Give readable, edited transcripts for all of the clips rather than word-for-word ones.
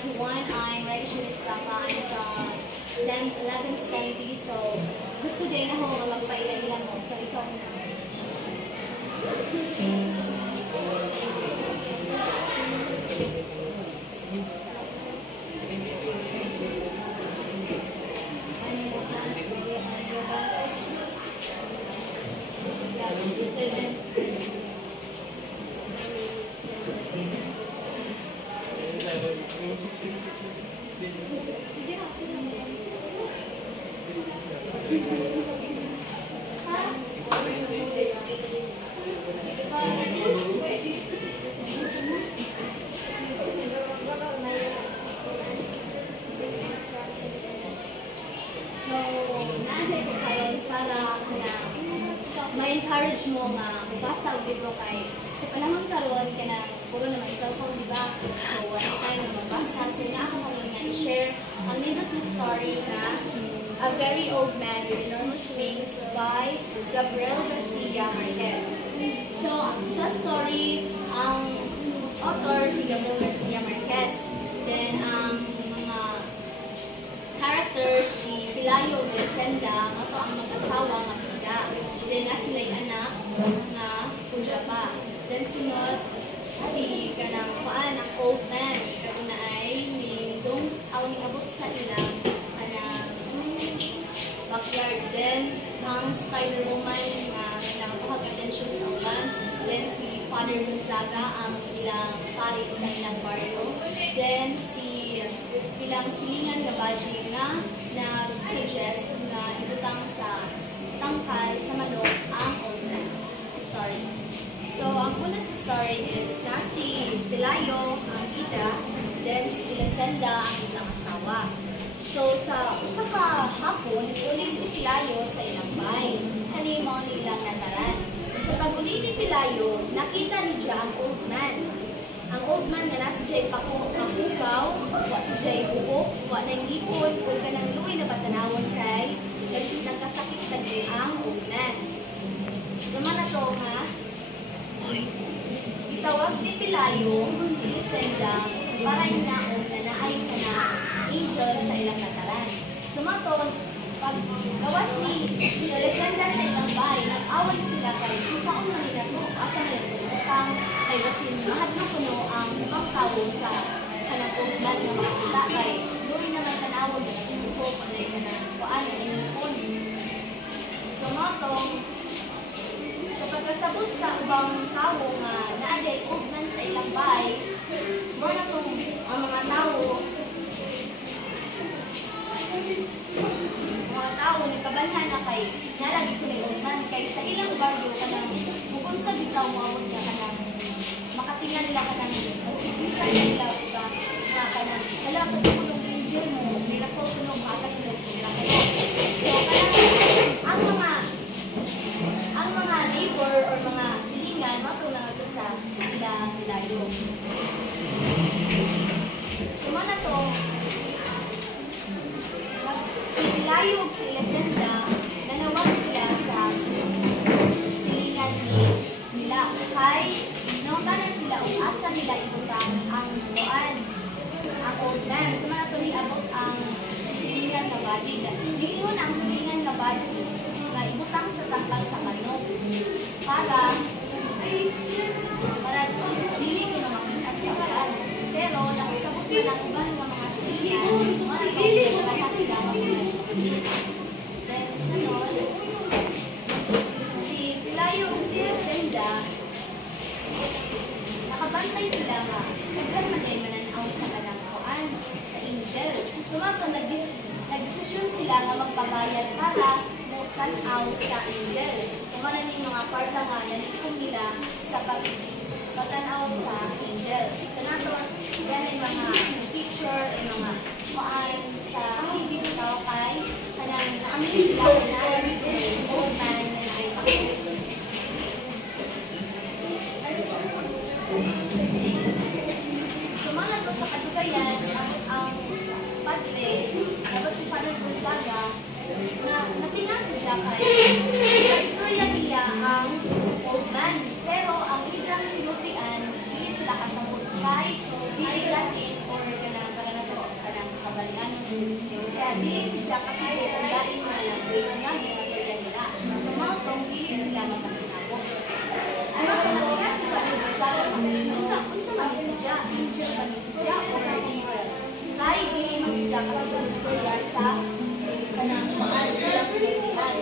everyone. I'm Rachel Esplapa. I'm from STEM 11 STEM B. So, gusto din ako magpailan mo. So, ikaw na. Ma-encourage mo nga magbasa og libro kay sa panahon karon kanang puro na may cellphone, di ba? So wala tayo na magbasa. So nga ako karon nga i-share ang nindot na story na A Very Old Man with Enormous Wings by Gabriel Garcia Marquez. So sa story, ang author si Gabriel Garcia Marquez. Then ang mga characters si Pelayo Lesenda, ito ang mag-asawa nga pida. Then sila'y anak na puja pa. Then sunod si kanang paan ang old man. Kauna ay dong abot sa ilang kanang backyard. Then ang Spider Woman na nagpahag attention sa ulan. Then si Father Gonzaga ang ilang pari sa ilang barrio. Then si ilang silingan na baji na nag-suggest na ibutang sa tangkal sa manok ang old man story. So, ang una sa story is na si Pelayo ang ida, then si Lesenda ang ilang asawa. So, sa usa ka hapon, uli si Pelayo sa ilang bahay. Kani mo ni ilang nataran. Sa pag-uli ni Pelayo, nakita niya ang old man. Ang old man na nasa diyay pakukaw, wa si diyay buhok, wa na ngipon, kung ka nang luwi na batanawon kay nagkasakit na ang old man. Sama na to nga, itawag ni Pelayo si Lesenda para inaon na naay ka na angel sa ilang kataran. Sama to, pag gawas ni Lesenda sa ilang bahay, nag-away sila kay isaon man nila to, asa nila to, upang ay basin mahadlo kuno ang ibang tao sa kanang old man na makakita kay luwi na may tanawon na nagbuhok, anay ka na kuan na inipon. So matong, so pagkasabot sa ubang tao nga naaday old man sa ilang bahay, mo na tong ang mga tao nagkabanhan na kay nalagi ko na old man kay sa ilang baryo kanang bukod sa bitaw mawag niya kanang makatingan nila kanang ismisan nila iba na kanang hala ko tulong angel mo nila ko tulong matag nila kayo. So kanang ang mga neighbor or mga silingan matulong ito sa ilang Pelayo. Suma na to, si Pelayo ug si Lesenda nanawag sila sa silingan nila kay nota na sila ug asa nila ibutang ang buwan ang old man. Suma na to niabot ang silingan nga baji. Niingon ang silingan nga baji na ibutang sa tangkas sa manok para dili ko na makita sa ulan. Pero nakasabot na ng uban mga silingan dili ko na sila mabuhay sa silis. Then sunod si Pelayo ug si Lesenda nakabantay sila nga nagkamatay mananaw sa kanang kuan sa angel. So mato nagdesisyon sila nga magpabayad para tanaw sa angel. So manan ni mga kwarta nga nanikom nila sa pagtanaw sa angel. So nato yan ay mga picture ay mga kuan sa hindi tao kay kanang naamin sila na alam ko old man na ay pakita. Sumala to sa kadugayan ang padre, dapat si Father Gonzaga na natinasi siya kay sa istorya niya ang old man. Pero ang idyang sinutian, hindi sila kasabot kay, hindi sila in or kanang dili siya kapag ang daing na language nga istorya nila. So mga tong dili sila makasinabot. So mga nakita si Pablo sa unsa man siya, angel man siya o angel. Kaya dili man siya kapag sa istorya sa kanang mga ilang sinihan.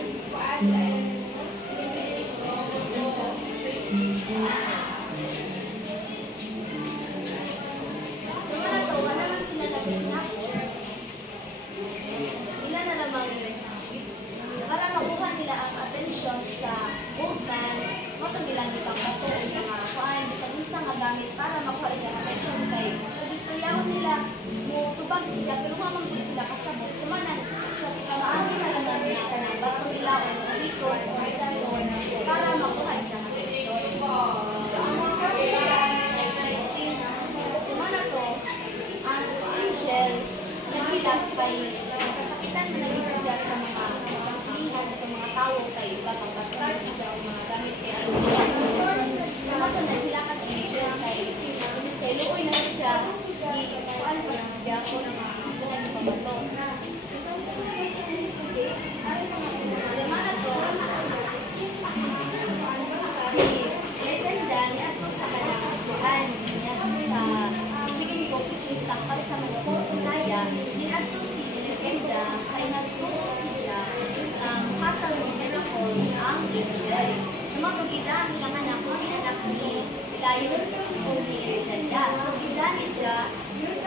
Sa old man, moto nilang ipangbato ang mga kuan bisag-bisa nga gamit para makuha niya attention kay gusto yaw nila mo tubag siya pero wa man gud sila kasabot so manan sa pagkamaagi na lang namin kanang bato nila o record o explore para makuha niya attention. So manan to ang angel nagbilag kay kasakitan na nagisa siya sa mga silingan at mga tao kay iba pang basal siya o mga gamit kaya sa mga nahilakan angel kay luoy na siya kuan pa ng biyako ng mga sila sa pagbato. So Jamana to si Lesenda ni ato sa kanang kuan niya sa chicken ko which is takal sa mga Bisaya ni ato si Lesenda kay nagtuo siya hataw ni miracle ang angel. So mapagkita ang ilang anak ni Pilayon o ni Lesenda. So gidani siya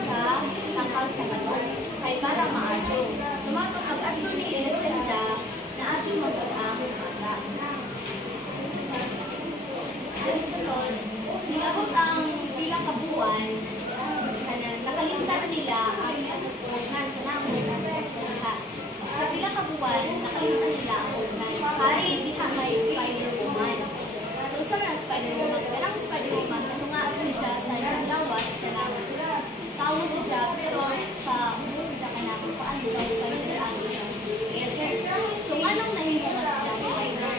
sa takal sa manok kay para maadyo. So mapag-adto ni Lesenda na adyo mag-ang mata. Ang sunod, nilabot ang bilang kabuuan nakalimtan nila ang organ sa namon sa eskwelahan. Sa bilang kabuuan, nakalimtan nila ang organ. Kaya diha may Spider-Woman. So, saan ang Spider-Woman? Walang Spider-Woman, nanungaan siya sa ilang lawas na tao siya, pero sa ubos siya kanang paano daw Spider ang ilang. So, anong nahimo man siya Spider?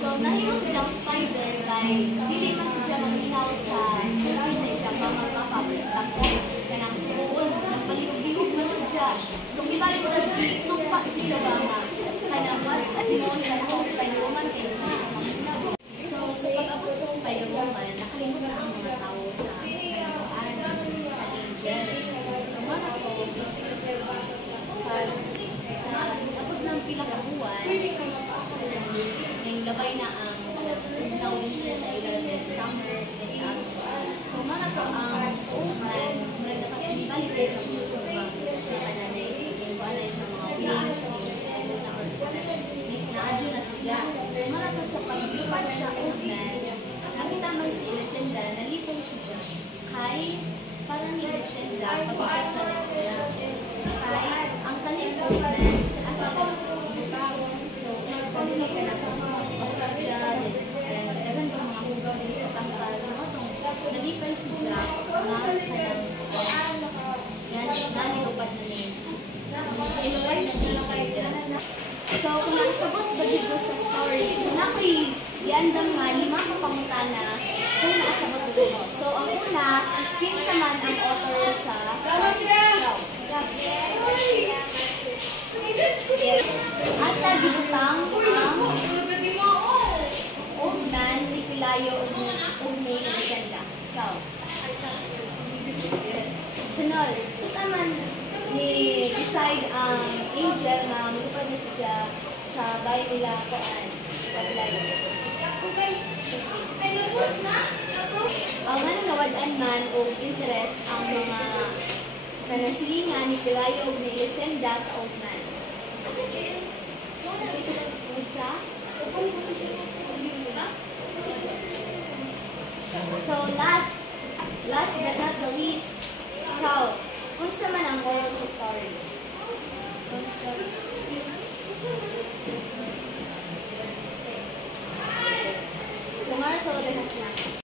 So, nahimo siya Spider kay dili man siya maminaw sa siya mamapapablik sa kanang sibuon, nagpaligid-ligid man siya. So, ibalik na sumpa siya ba nga kanang Spider-Woman kay so, sa pag-abot sa Spider-Woman, nakalimot na ang mga tao sa sa angel. So, mga to, sa abot ng pinakabuan, naglabay na ang now winter sa ilang summer, so, mga to ang old man, balik na siya gusto ba sa kananay, yung wala siya mga wings, naadyo na siya. So, mga to sa paglipad sa old man, nakita man si Lesenda, nalipong siya. Kay, parang ni Lesenda, pagkakita na siya. Kay, ang kalipong man, sa asapag, so, sabi na ka na sa mga siya, nagdagan pa mga hugaw nila sa tangkal. So, matong, nalipay siya, nanigupad na niya. So, kung nakasabot ba dito sa story, so nako'y iandang nga 5 kapangutana kung nakasabot dito. So, ang una, kinsa man ang author sa asa gibutang ang old man ni Pilayo o ni Lesenda. Ikaw. Sunod, isa man ni decide ang angel na magpapad na siya sa bahay nila koan sa Pilayo. Okay. Ang nawadaan man o interest ang mga kanasilingan ni Pilayo o ni Lesenda sa old man. So last but not the least, ikaw, kung man ang moral sa story? So Marco, dahil na.